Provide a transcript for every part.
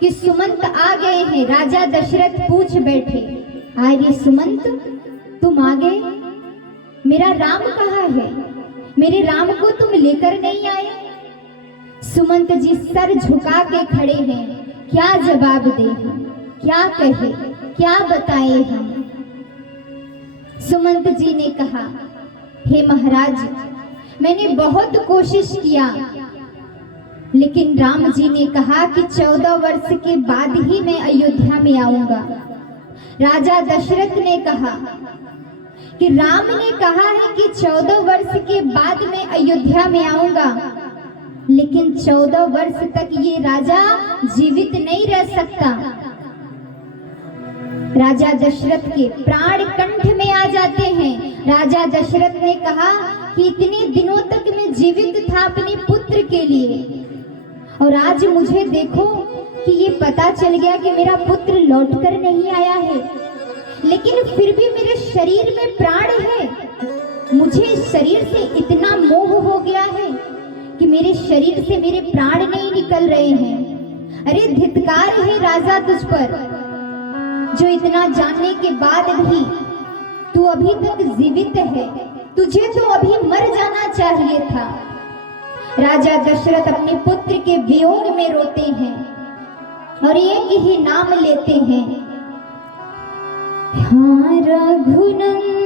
कि सुमंत आ गए हैं। राजा दशरथ पूछ बैठे, आर्य सुमंत तुम आ गए, मेरा राम कहाँ है? मेरे राम को तुम लेकर नहीं आए? सुमंत जी सर झुका के खड़े हैं। क्या जवाब दे, क्या कहे, क्या बताए हम? सुमंत जी ने कहा, हे महाराज, मैंने बहुत कोशिश किया, लेकिन राम जी ने कहा कि 14 वर्ष के बाद ही मैं अयोध्या में आऊंगा। राजा दशरथ ने कहा कि राम ने कहा है कि 14 वर्ष के बाद मैं अयोध्या में आऊंगा, लेकिन 14 वर्ष तक ये राजा जीवित नहीं रह सकता। राजा दशरथ के प्राण कंठ में आ जाते हैं। राजा दशरथ ने कहा कि इतने दिनों तक मैं जीवित था अपने पुत्र के लिए, और आज मुझे देखो कि ये पता चल गया कि मेरा पुत्र लौटकर नहीं आया है, लेकिन फिर भी मेरे शरीर में प्राण है। मुझे इस शरीर से इतना मोह हो गया है कि मेरे शरीर से मेरे प्राण नहीं निकल रहे हैं। अरे धिक्कार है राजा तुझ पर, जो इतना जानने के बाद भी तू अभी तक जीवित है। तुझे तो अभी मर जाना चाहिए था। राजा दशरथ अपने पुत्र के वियोग में रोते हैं और एक ही नाम लेते हैं, हाँ रघुनंदन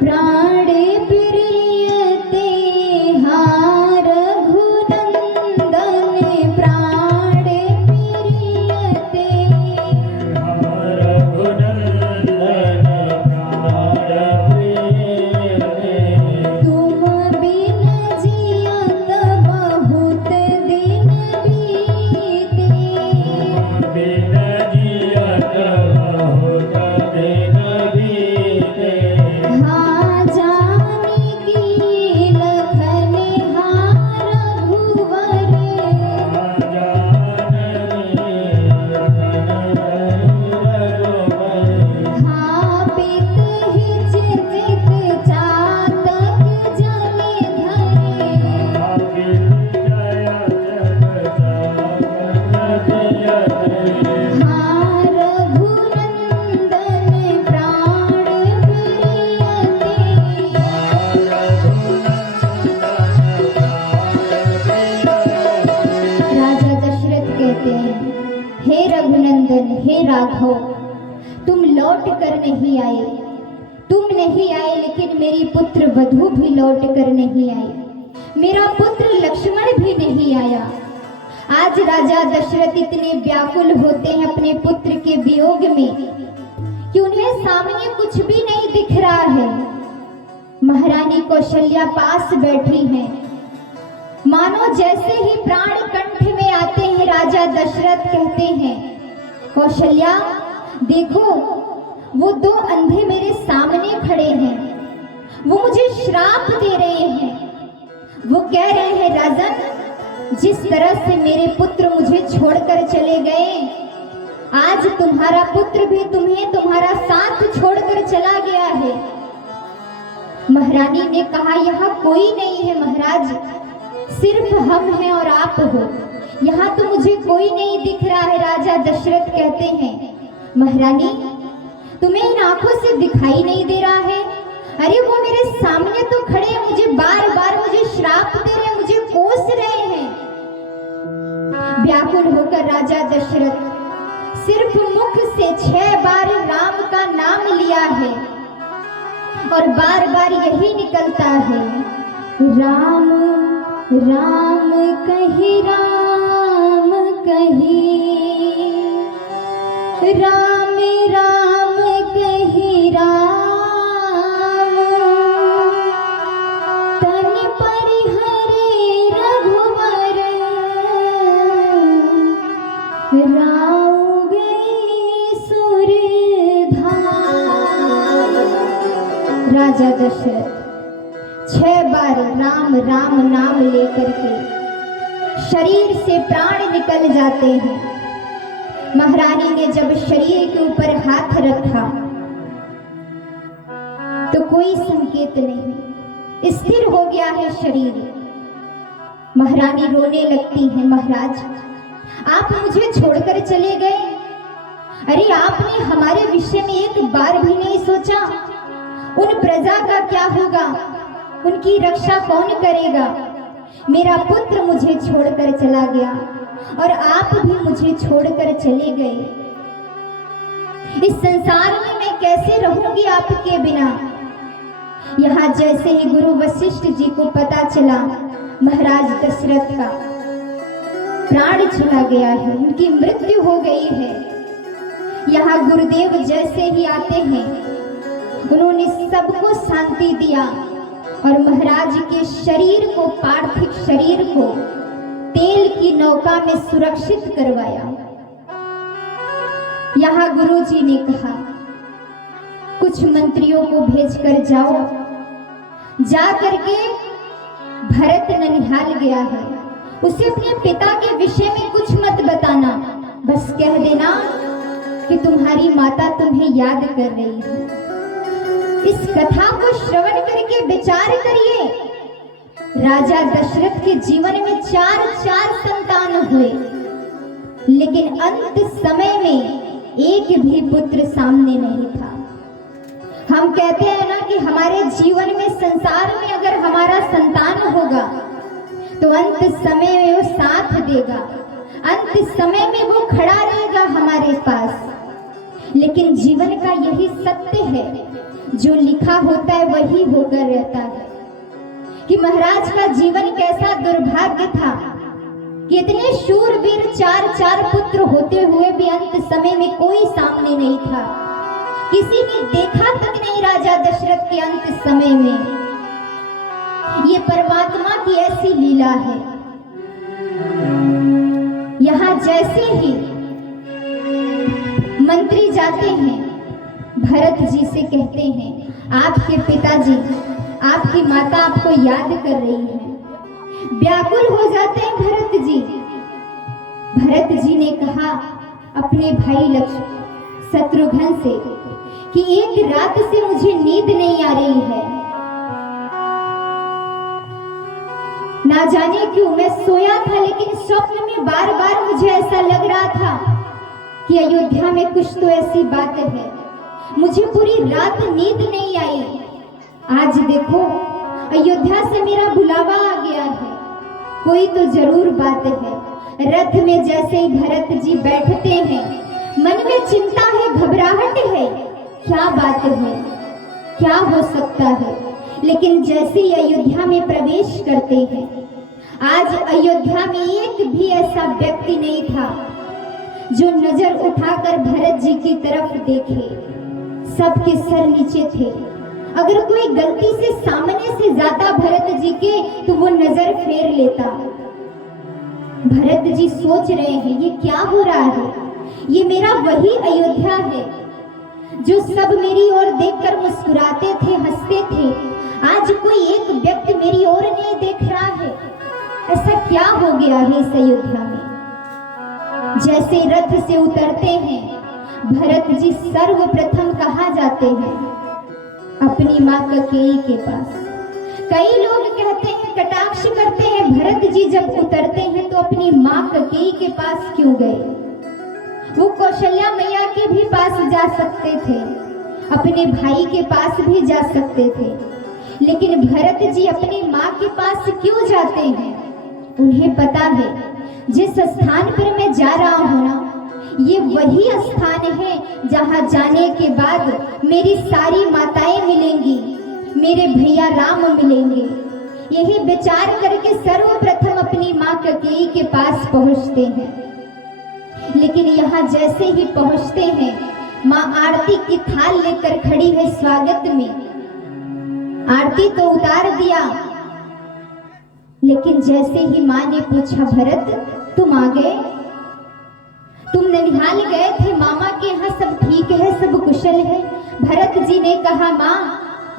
प्राण प्रियते, हाँ रघुनंदन प्राण प्रियते, हाँ रघुनंदन प्राण प्रियते, तुम बिन जियत बहुत दिन बीते, बिन जियत बहुत दिन बीते, हाँ जानकी लखन हाँ रघुवर, हाँ पित हिच जित चातक जने धरे, हाँ रघुनंदन प्राण प्रियते। राजा दशरथ कहते हैं, हे रघुनंदन, हे राघव, तुम लौट कर नहीं आए। तुम नहीं आए, लेकिन मेरी पुत्र वधू भी लौट कर नहीं आई। मेरा पुत्र लक्ष्मण भी नहीं आया। आज राजा दशरथ इतने व्याकुल होते हैं अपने पुत्र के वियोग में कि उन्हें सामने कुछ भी नहीं दिख रहा है। महारानी कौशल्या पास बैठी हैं। मानो जैसे ही प्राण कंठ में आते हैं, राजा दशरथ कहते हैं, कौशल्या देखो, वो दो अंधे मेरे सामने खड़े हैं, वो मुझे श्राप दे रहे हैं। वो कह रहे हैं, राजन, जिस तरह से मेरे पुत्र मुझे छोड़कर चले गए, आज तुम्हारा पुत्र भी तुम्हें तुम्हारा साथ छोड़कर चला गया है। महारानी ने कहा, यहाँ कोई नहीं है महाराज, सिर्फ हम हैं और आप हो। यहाँ तो मुझे कोई नहीं दिख रहा है। राजा दशरथ कहते हैं, महारानी तुम्हें इन आंखों से दिखाई नहीं दे रहा है? अरे वो मेरे सामने तो खड़े हैं, मुझे बार बार मुझे श्राप दे रहे हैं, मुझे कोस रहे हैं। व्याकुल होकर राजा दशरथ सिर्फ मुख से 6 बार राम का नाम लिया है, और बार बार यही निकलता है, राम राम कही, राम कही, राम राम कही, राम तन परिहरे रघुवर, राउ गई सुरधार। राजा दशरथ 6 बार राम राम नाम लेकर के शरीर से प्राण निकल जाते हैं। महारानी ने जब शरीर के ऊपर हाथ रखा तो कोई संकेत नहीं, स्थिर हो गया है शरीर। महारानी रोने लगती है, महाराज आप मुझे छोड़कर चले गए। अरे आपने हमारे विषय में एक बार भी नहीं सोचा। उन प्रजा का क्या होगा, उनकी रक्षा कौन करेगा। मेरा पुत्र मुझे छोड़कर चला गया और आप भी मुझे छोड़कर चले गए। इस संसार में मैं कैसे रहूंगी आपके बिना। यहाँ जैसे ही गुरु वशिष्ठ जी को पता चला महाराज दशरथ का प्राण चला गया है, उनकी मृत्यु हो गई है, यहाँ गुरुदेव जैसे ही आते हैं उन्होंने सबको शांति दिया और महाराज के शरीर को, पार्थिव शरीर को तेल की नौका में सुरक्षित करवाया। यहाँ गुरु जी ने कहा कुछ मंत्रियों को भेजकर जाओ, जा करके भरत ननिहाल गया है, उसे अपने पिता के विषय में कुछ मत बताना, बस कह देना कि तुम्हारी माता तुम्हें याद कर रही है। इस कथा को श्रवण करके विचार करिए, राजा दशरथ के जीवन में चार संतान हुए, लेकिन अंत समय में एक भी पुत्र सामने नहीं था। हम कहते हैं ना कि हमारे जीवन में, संसार में अगर हमारा संतान होगा तो अंत समय में वो साथ देगा, अंत समय में वो खड़ा रहेगा हमारे पास। लेकिन जीवन का यही सत्य है, जो लिखा होता है वही होकर रहता है। कि महाराज का जीवन कैसा दुर्भाग्य था कि इतने शूरवीर चार पुत्र होते हुए भी अंत समय में कोई सामने नहीं था, किसी ने देखा तक नहीं राजा दशरथ के अंत समय में। ये परमात्मा की ऐसी लीला है। यहाँ जैसे ही मंत्री जाते हैं, भरत जी से कहते हैं आपके पिताजी, आपकी माता आपको याद कर रही है। व्याकुल हो जाते हैं भरत जी। भरत जी ने कहा अपने भाई शत्रुघ्न से कि एक रात से मुझे नींद नहीं आ रही है, ना जाने क्यों मैं सोया था, लेकिन स्वप्न में बार बार मुझे ऐसा लग रहा था कि अयोध्या में कुछ तो ऐसी बात है। मुझे पूरी रात नींद नहीं आई। आज देखो अयोध्या से मेरा बुलावा आ गया है, कोई तो जरूर बात है। रथ में जैसे ही भरत जी बैठते हैं, मन में चिंता है, घबराहट है, क्या बात है, क्या हो सकता है। लेकिन जैसे ही अयोध्या में प्रवेश करते हैं, आज अयोध्या में एक भी ऐसा व्यक्ति नहीं था जो नजर उठाकर भरत जी की तरफ देखे। सबके सर नीचे थे। अगर कोई गलती से सामने से जाता भरत जी के तो वो नजर फेर लेता। भरत जी सोच रहे हैं ये क्या हो रहा है, ये मेरा वही अयोध्या है जो सब मेरी ओर देखकर मुस्कुराते थे, हंसते थे। आज कोई एक व्यक्ति मेरी ओर नहीं देख रहा है, ऐसा क्या हो गया है इस अयोध्या में। जैसे रथ से उतरते हैं, भरत जी सर्वप्रथम कहाँ जाते हैं, अपनी माँ कैकेयी के पास। कई लोग कहते हैं, कटाक्ष करते हैं, भरत जी जब उतरते हैं तो अपनी माँ कैकेयी के पास क्यों गए। वो कौशल्या मैया के भी पास जा सकते थे, अपने भाई के पास भी जा सकते थे, लेकिन भरत जी अपनी माँ के पास क्यों जाते हैं। उन्हें पता है जिस स्थान पर मैं जा रहा हूँ ना, ये वही स्थान है जहाँ जाने के बाद मेरी सारी माताएं मिलेंगी, मेरे भैया राम मिलेंगे। यही विचार करके सर्वप्रथम अपनी माँ कैकेयी के पास पहुँचते हैं। लेकिन यहाँ जैसे ही पहुँचते हैं, माँ आरती की थाल लेकर खड़ी है स्वागत में। आरती तो उतार दिया, लेकिन जैसे ही माँ ने पूछा भरत तुम आ गए, तुम ननिहाल गए थे, मामा के यहाँ सब ठीक है, सब कुशल है। भरत जी ने कहा माँ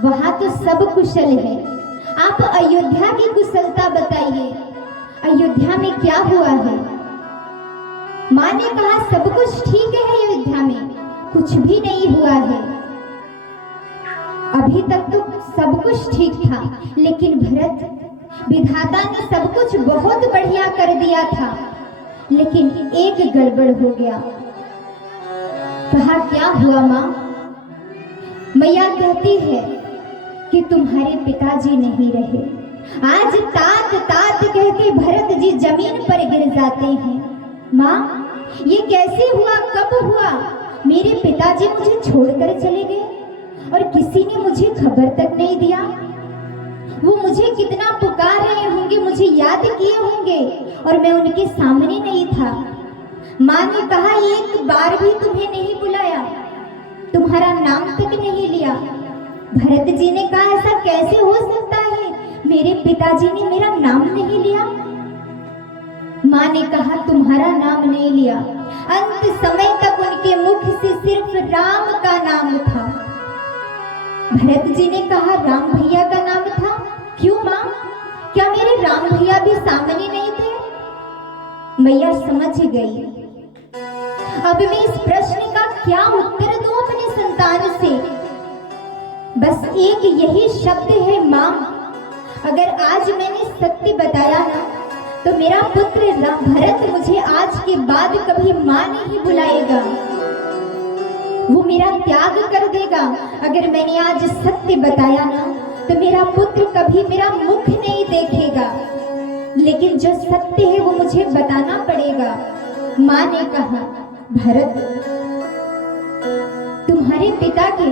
वहां तो सब कुशल है, आप अयोध्या की कुशलता बताइए, अयोध्या में क्या हुआ है। माँ ने कहा सब कुछ ठीक है अयोध्या में, कुछ भी नहीं हुआ है। अभी तक तो सब कुछ ठीक था, लेकिन भरत विधाता ने सब कुछ बहुत बढ़िया कर दिया था, लेकिन एक गड़बड़ हो गया। कहा क्या हुआ माँ? मैया कहती है कि तुम्हारे पिताजी नहीं रहे। आज तात तात कह के भरत जी जमीन पर गिर जाते हैं। माँ, ये कैसे हुआ, कब हुआ? मेरे पिताजी मुझे छोड़कर चले गए और किसी ने मुझे खबर तक नहीं दिया। वो मुझे कितना पुकार रहे होंगे, मुझे याद किए होंगे और मैं उनके सामने नहीं था। माँ ने कहा एक बार भी तुम्हें नहीं बुलाया, तुम्हारा नाम तक नहीं लिया। भरत जी ने कहा ऐसा कैसे हो सकता है, मेरे पिताजी ने मेरा नाम नहीं लिया। माँ ने कहा तुम्हारा नाम नहीं लिया। अंत समय तक उनके मुख से सिर्फ राम का नाम था। भरत जी ने कहा राम भैया का नाम था? क्यों माँ, क्या मेरे राम भैया भी सामने नहीं थे? मैया समझ गई। अब मैं इस प्रश्न का क्या उत्तर दूं अपनी संतान से? बस एक यही शब्द है माँ। अगर आज मैंने सत्य बताया ना, तो मेरा पुत्र भरत मुझे आज के बाद कभी माँ नहीं बुलाएगा, वो मेरा त्याग कर देगा। अगर मैंने आज सत्य बताया ना, तो मेरा पुत्र कभी मेरा मुख नहीं देखेगा। लेकिन जो सत्य है वो मुझे बताना पड़ेगा। माँ ने कहा भरत, तुम्हारे पिता के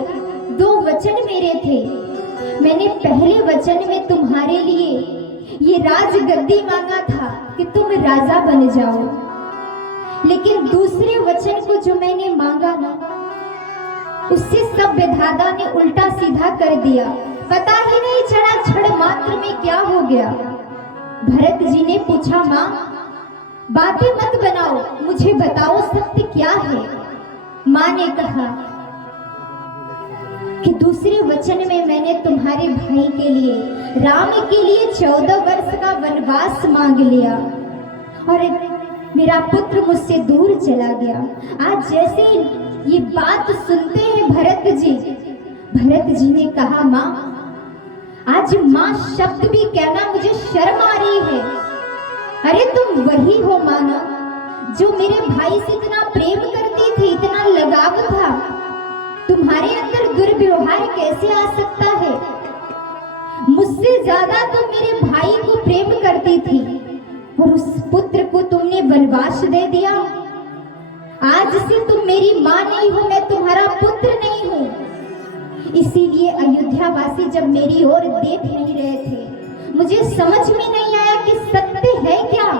2 वचन मेरे थे। मैंने पहले वचन में तुम्हारे लिए ये राजगद्दी मांगा था कि तुम राजा बन जाओ, लेकिन दूसरे वचन को जो मैंने मांगा ना, उससे सब विधाता ने उल्टा सीधा कर दिया। पता ही नहीं चला क्षण मात्र में क्या हो गया। भरत जी ने पूछा माँ, बातें मत बनाओ, मुझे बताओ सत्य क्या है। माँ ने कहा कि दूसरे वचन में मैंने तुम्हारे भाई के लिए, राम के लिए 14 वर्ष का वनवास मांग लिया और मेरा पुत्र मुझसे दूर चला गया। आज जैसे ये बात सुनते हैं भरत जी ने कहा माँ, आज माँ शब्द भी कहना मुझे शर्म आ रही है। अरे तुम वही हो माना जो मेरे भाई से इतना प्रेम करती थी, इतना लगाव था। तुम्हारे अंदर दुर्व्यवहार कैसे आ सकता है? मुझसे ज्यादा तुम मेरे भाई को प्रेम करती थी और उस पुत्र को तुमने वनवास दे दिया। आज से तुम मेरी माँ नहीं हो, मैं तुम्हारा पुत्र नहीं हूँ। इसीलिए अयोध्यावासी जब मेरी ओर देख नहीं रहे थे, मुझे समझ में नहीं आया कि सत्य है क्या,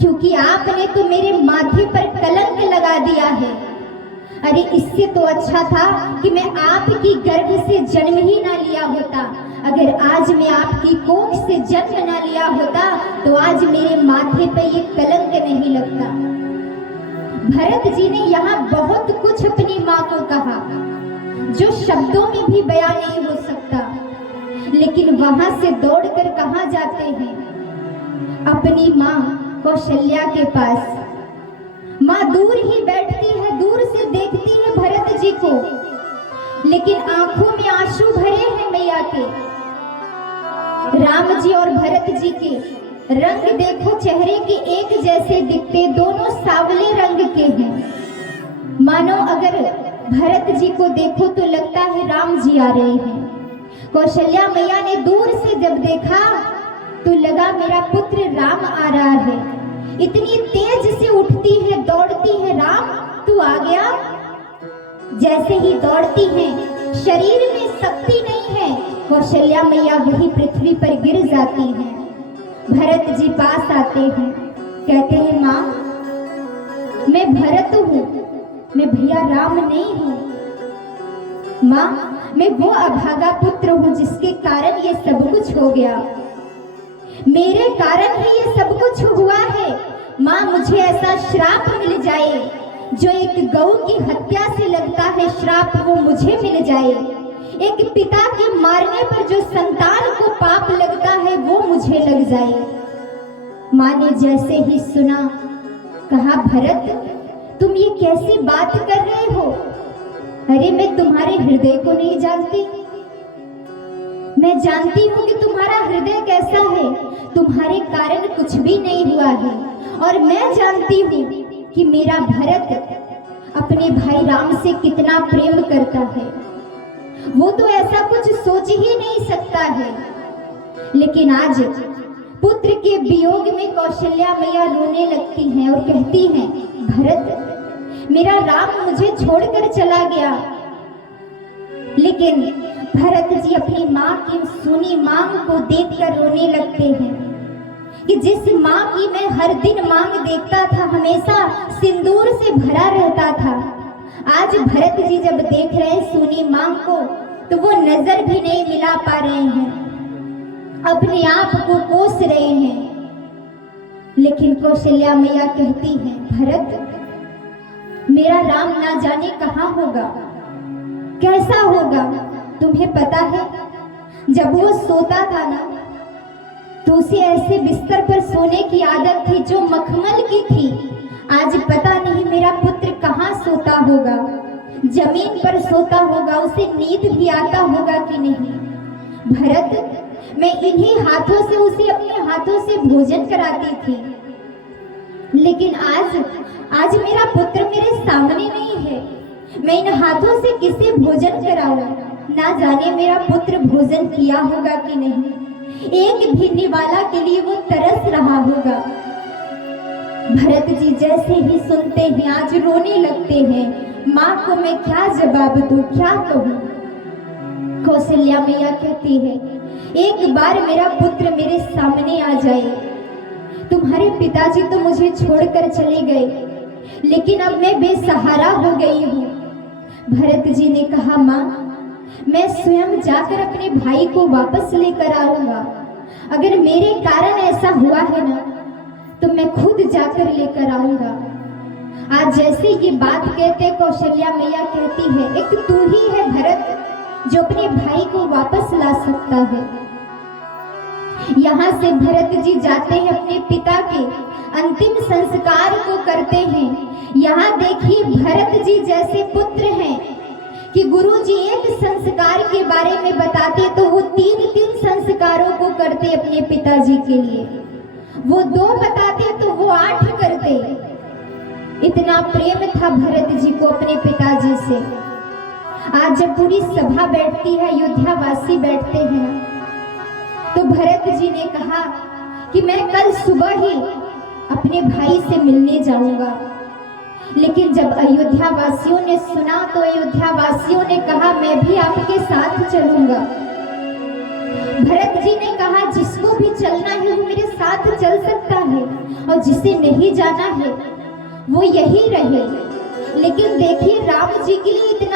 क्योंकि आपने तो मेरे माथे पर कलंक लगा दिया है। अरे इससे तो अच्छा था कि मैं आपकी गर्भ से जन्म ही ना लिया होता। अगर आज मैं आपकी कोख से जन्म ना लिया होता, तो आज मेरे माथे पे ये कलंक नहीं लगता। भरत जी ने यहाँ बहुत कुछ अपनी माँ को कहा, जो शब्दों में भी बयान नहीं हो सकता। लेकिन वहां से दौड़कर कहाँ जाते हैं? अपनी माँ कौशल्या के पास। माँ दूर ही बैठती है, दूर से देखती है भरत जी को, लेकिन आंखों में आंसू भरे हैं मैया के। राम जी और भरत जी के रंग देखो, चेहरे के एक जैसे दिखते, दोनों सावले रंग के हैं। मानो अगर भरत जी को देखो तो लगता है राम जी आ रहे हैं। कौशल्या मैया ने दूर से जब देखा तो लगा मेरा पुत्र राम आ रहा है। इतनी तेज से उठती है, दौड़ती है, राम तू आ गया। जैसे ही दौड़ती है, शरीर में शक्ति नहीं है, कौशल्या मैया वही पृथ्वी पर गिर जाती हैं। भरत जी पास आते हैं, कहते हैं माँ मैं भरत हूँ, मैं भैया राम नहीं हूँ। माँ मैं वो अभागा पुत्र हूँ जिसके कारण ये सब कुछ हो गया, मेरे कारण ही ये सब कुछ हुआ है। माँ मुझे ऐसा श्राप मिल जाए जो एक गौ की हत्या से लगता है श्राप, वो मुझे मिल जाए। एक पिता के मारने पर जो संतान को पाप लगता है वो मुझे लग जाए। माँ ने जैसे ही सुना, कहा भरत तुम ये कैसी बात कर रहे हो? अरे मैं तुम्हारे हृदय को नहीं जानती, मैं जानती हूँ कि तुम्हारा हृदय कैसा है, तुम्हारे कारण कुछ भी नहीं हुआ है। और मैं जानती हूँ कि मेरा भरत अपने भाई राम से कितना प्रेम करता है। वो तो ऐसा कुछ सोच ही नहीं सकता है। लेकिन आज पुत्र के वियोग में कौशल्या मैया रोने लगती हैं और कहती हैं, भरत, मेरा राम मुझे छोड़कर चला गया। लेकिन भरत जी अपनी माँ की सुनी मांग को देखकर रोने लगते हैं कि जिस माँ की मैं हर दिन मांग देखता था, हमेशा सिंदूर से भरा रहता था, आज भरत जी जब देख रहे हैं सुनी मांग को तो वो नजर भी नहीं मिला पा रहे हैं, अपने आप को कोस रहे हैं। लेकिन कौशल्या मैया कहती हैं, भरत, मेरा राम ना जाने कहाँ होगा, कैसा होगा। तुम्हें पता है, जब वो सोता था ना तो उसे ऐसे बिस्तर पर सोने की आदत थी जो मखमल की थी। आज पता नहीं मेरा पुत्र कहाँ सोता होगा, जमीन पर सोता होगा, उसे नींद भी आता होगा कि नहीं। भरत, मैं इन्हीं हाथों से उसे अपने हाथों से भोजन कराती थी, लेकिन आज मेरा पुत्र मेरे सामने नहीं है। मैं इन हाथों से किसे भोजन कराऊं? ना जाने मेरा पुत्र भोजन किया होगा कि नहीं, एक भी निवाला के लिए वो तरस रहा होगा। भरत जी जैसे ही सुनते हैं आज रोने लगते हैं। माँ को मैं क्या जवाब दूं, क्या कहूँ। कौशल्या मैया कहती है, एक बार मेरा पुत्र मेरे सामने आ जाए। तुम्हारे पिताजी तो मुझे छोड़कर चले गए, लेकिन अब मैं बेसहारा हो गई हूँ। भरत जी ने कहा, माँ, मैं स्वयं जाकर अपने भाई को वापस लेकर आऊंगा। अगर मेरे कारण ऐसा हुआ है ना तो मैं खुद जाकर लेकर आऊंगा। आज जैसे ये बात कहते कौशल्या मैया कहती है, एक तू ही है भरत जो अपने भाई को वापस ला सकता है। यहाँ से भरत जी जाते हैं, अपने पिता के अंतिम संस्कार को करते हैं। यहाँ देखिए भरत जी जैसे पुत्र हैं कि गुरुजी एक संस्कार के बारे में बताते तो वो तीन संस्कारों को करते अपने पिताजी के लिए। वो 2 बताते तो वो 8 करते। इतना प्रेम था भरत जी को अपने पिताजी से। आज जब पूरी सभा बैठती है, अयोध्या वासी बैठते हैं, तो भरत जी ने कहा कि मैं कल सुबह ही अपने भाई से मिलने जाऊंगा। लेकिन जब अयोध्या वासियों ने सुना तो अयोध्या वासियों ने कहा, मैं भी आपके साथ चलूंगा। भरत जी ने कहा, जिसको भी चलना है वो मेरे साथ चल सकता है, और जिसे नहीं जाना है वो यही रहे। लेकिन देखिए राम जी के लिए इतना